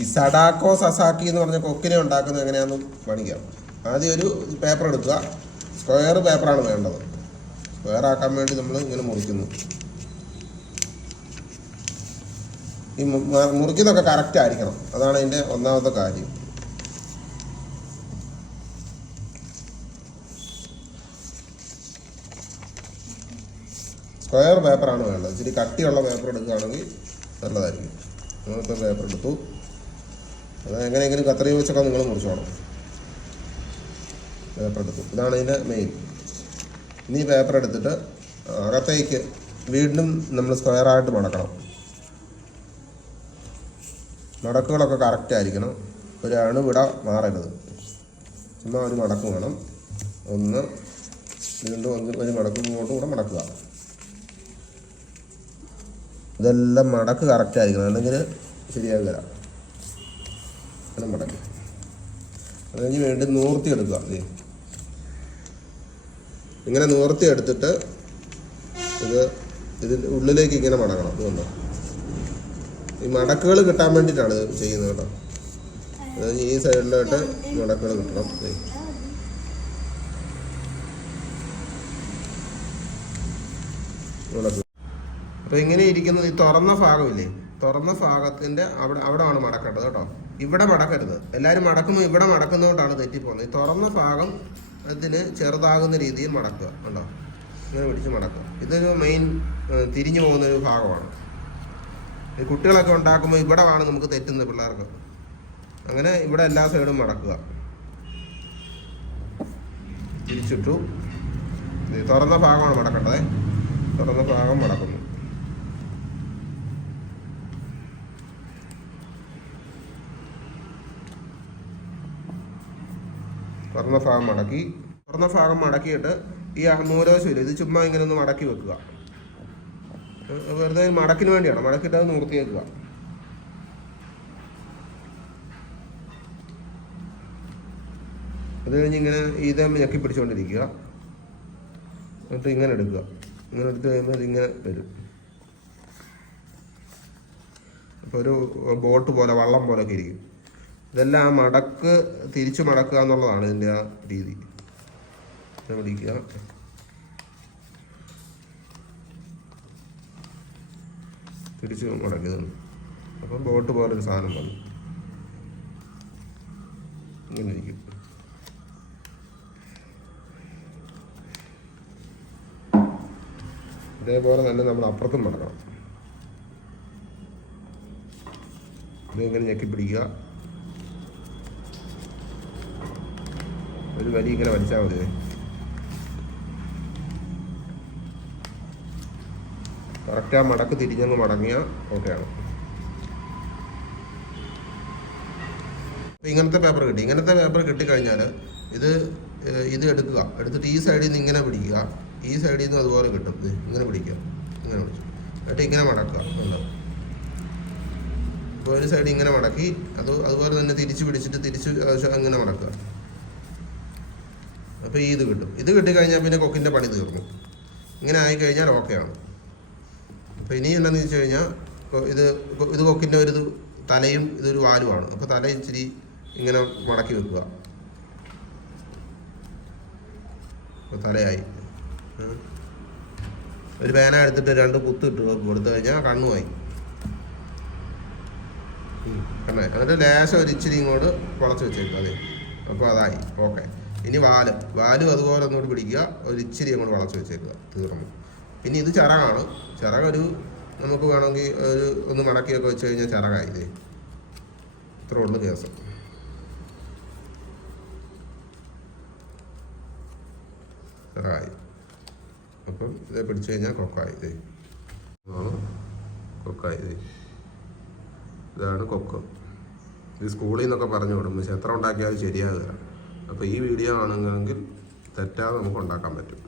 ഈ Sadako Sasaki എന്ന് പറഞ്ഞ കൊക്കിനെ ഉണ്ടാക്കുന്നത് എങ്ങനെയാണെന്ന് കാണിക്കാം. ആദ്യം ഒരു പേപ്പർ എടുക്കുക. സ്ക്വയർ പേപ്പറാണ് വേണ്ടത്. സ്ക്വയർ ആക്കാൻ വേണ്ടി നമ്മൾ ഇങ്ങനെ മുറിക്കുന്നു. ഈ മുറിക്കുന്നതൊക്കെ കറക്റ്റ് ആയിരിക്കണം. അതാണ് അതിൻ്റെ ഒന്നാമത്തെ കാര്യം. സ്ക്വയർ പേപ്പറാണ് വേണ്ടത്. ഇച്ചിരി കട്ടിയുള്ള പേപ്പർ എടുക്കുകയാണെങ്കിൽ നല്ലതായിരിക്കും. അങ്ങനത്തെ പേപ്പർ എടുത്തു. അത് എങ്ങനെയെങ്കിലും കത്രിക വെച്ചൊക്കെ നിങ്ങൾ മുറിച്ചോണം. പേപ്പർ എടുത്തു. ഇതാണ് ഇതിൻ്റെ മെയിൻ. ഇനി പേപ്പർ എടുത്തിട്ട് അകത്തേക്ക് വീണ്ടും നമ്മൾ സ്ക്വയറായിട്ട് മടക്കണം. മടക്കുകളൊക്കെ കറക്റ്റ് ആയിരിക്കണം. ഒരു അണുവിട മാറരുത്. ചുമ്മാ ഒരു മടക്ക് വേണം. ഒന്ന് വീണ്ടും ഒരു മടക്ക് ഇങ്ങോട്ടും കൂടെ മടക്കുക. ഇതെല്ലാം മടക്ക് കറക്റ്റ് ആയിരിക്കണം, അല്ലെങ്കിൽ ശരിയാകില്ല. അങ്ങനെ മടക്കി അത് കഴിഞ്ഞ് വീണ്ടും നൂർത്തി എടുക്കുക. ഇങ്ങനെ നൂർത്തി എടുത്തിട്ട് ഇതിൻ്റെ ഉള്ളിലേക്ക് ഇങ്ങനെ മടക്കണം. ഇതുകൊണ്ടോ ഈ മടക്കുകൾ കിട്ടാൻ വേണ്ടിയിട്ടാണ് ഇത് ചെയ്യുന്നത് കേട്ടോ. അത് ഈ സൈഡിലോട്ട് മടക്കുകൾ കിട്ടണം. മടക്കുക. അപ്പോൾ ഇങ്ങനെ ഇരിക്കുന്നത് ഈ തുറന്ന ഭാഗമില്ലേ, തുറന്ന ഭാഗത്തിൻ്റെ അവിടെയാണ് മടക്കേണ്ടത് കേട്ടോ. ഇവിടെ മടക്കരുത്. എല്ലാവരും മടക്കുമ്പോൾ ഇവിടെ മടക്കുന്നതുകൊണ്ടാണ് തെറ്റിപ്പോകുന്നത്. ഈ തുറന്ന ഭാഗം അതിന് ചെറുതാകുന്ന രീതിയിൽ മടക്കുക കേട്ടോ. ഇങ്ങനെ പിടിച്ച് മടക്കുക. ഇതൊരു മെയിൻ തിരിഞ്ഞു പോകുന്നൊരു ഭാഗമാണ്. ഈ കുട്ടികളൊക്കെ ഉണ്ടാക്കുമ്പോൾ ഇവിടെ ആണ് നമുക്ക് തെറ്റുന്നത് പിള്ളേർക്ക്. അങ്ങനെ ഇവിടെ എല്ലാ സൈഡും മടക്കുക. തിരിച്ചിട്ടു. തുറന്ന ഭാഗമാണ് മടക്കേണ്ടത്. തുറന്ന ഭാഗം മടക്കുന്നു. തുറന്ന ഭാഗം മടക്കി. തുറന്ന ഭാഗം മടക്കിയിട്ട് ഈ മൂലവശമില്ല, ഇത് ചുമ്മാ ഇങ്ങനെ ഒന്ന് മടക്കി വെക്കുക. വെറുതെ മടക്കിന് വേണ്ടിയാണ്. മടക്കിയിട്ട് അത് നിർത്തി വെക്കുക. അത് കഴിഞ്ഞ് ഇങ്ങനെ ഇതേ ഞെക്കി പിടിച്ചുകൊണ്ടിരിക്കുക. എന്നിട്ട് ഇങ്ങനെ എടുക്കുക. ഇങ്ങനെ എടുത്ത് കഴിയുമ്പോൾ ഇതിങ്ങനെ വരും. അപ്പോൾ ഒരു ബോട്ട് പോലെ, വള്ളം പോലൊക്കെ ഇരിക്കും. ഇതെല്ലാം ആ മടക്ക് തിരിച്ചു മടക്കുക എന്നുള്ളതാണ് ഇതിൻ്റെ ആ രീതി. പിടിക്കുക. തിരിച്ച് മടക്കിയതാണ്. അപ്പം ബോട്ട് പോലൊരു സാധനം വന്നു ഇങ്ങനെ ഇരിക്കും. ഇതേപോലെ തന്നെ നമ്മൾ അപ്പുറത്തും മടക്കണം. ഇതിങ്ങനെ ഞെക്കി പിടിക്കുക. ഒരു വലിയ ഇങ്ങനെ വലിച്ചാൽ മതി. കറക്റ്റ് ആ മടക്ക് തിരിഞ്ഞങ്ങ് മടങ്ങിയാൽ ഓക്കെയാണ്. ഇങ്ങനത്തെ പേപ്പർ കിട്ടി. ഇങ്ങനത്തെ പേപ്പർ കിട്ടിക്കഴിഞ്ഞാൽ ഇത് എടുക്കുക. എടുത്തിട്ട് ഈ സൈഡിൽ നിന്ന് ഇങ്ങനെ പിടിക്കുക. ഈ സൈഡിൽ നിന്ന് അതുപോലെ കിട്ടും. ഇങ്ങനെ പിടിക്കുക. ഇങ്ങനെ പിടിച്ചു എന്നിട്ട് ഇങ്ങനെ മടക്കുക. അപ്പോൾ ഒരു സൈഡ് ഇങ്ങനെ മടക്കി അതുപോലെ തന്നെ തിരിച്ച് പിടിച്ചിട്ട് തിരിച്ച് ഇങ്ങനെ മടക്കുക. അപ്പോൾ ഇത് കിട്ടും. ഇത് കിട്ടിക്കഴിഞ്ഞാൽ പിന്നെ കൊക്കിൻ്റെ പണി തീർന്നു. ഇങ്ങനെ ആയിക്കഴിഞ്ഞാൽ ഓക്കെയാണ്. അപ്പോൾ ഇനി എന്താണെന്ന് വെച്ച് കഴിഞ്ഞാൽ ഇത് കൊക്കിൻ്റെ ഒരു തലയും ഇതൊരു വാലുമാണ്. അപ്പോൾ തല ഇച്ചിരി ഇങ്ങനെ മടക്കി വെക്കുക. അപ്പോൾ തലയായി. ഒരു പേന എടുത്തിട്ട് 2 കുത്ത് ഇട്ട് കൊടുത്തു കഴിഞ്ഞാൽ കണ്ണുമായി. കണ്ണായി. എന്നിട്ട് ലേശം ഒരു ഇച്ചിരി ഇങ്ങോട്ട് കുളച്ച് വെച്ചേക്കുക. അതെ, അപ്പോൾ അതായി. ഓക്കെ. ഇനി വാലും അതുപോലെ ഒന്നുകൂടി പിടിക്കുക. ഒരു ഇച്ചിരി അങ്ങോട്ട് വളച്ച് വെച്ചേക്കുക. തീർന്നു. പിന്നെ ഇത് ചിറകാണ്. ചിറകൊരു നമുക്ക് വേണമെങ്കിൽ ഒന്ന് മടക്കിയൊക്കെ വെച്ച് കഴിഞ്ഞാൽ ചിറകായി. ഇത്ര ഉള്ളു കേസ്. ചിറകായി. അപ്പം ഇതേ പിടിച്ചു കഴിഞ്ഞാൽ കൊക്കായി. കൊക്കായി. ഇതാണ് കൊക്ക്. ഇത് സ്കൂളിൽ നിന്നൊക്കെ പറഞ്ഞു വിടും. പക്ഷെ എത്ര ഉണ്ടാക്കിയാലും ശരിയാകുക. അപ്പോൾ ഈ വീഡിയോ ആണെങ്കിൽ തെറ്റാതെ നമുക്ക് ഉണ്ടാക്കാൻ പറ്റും.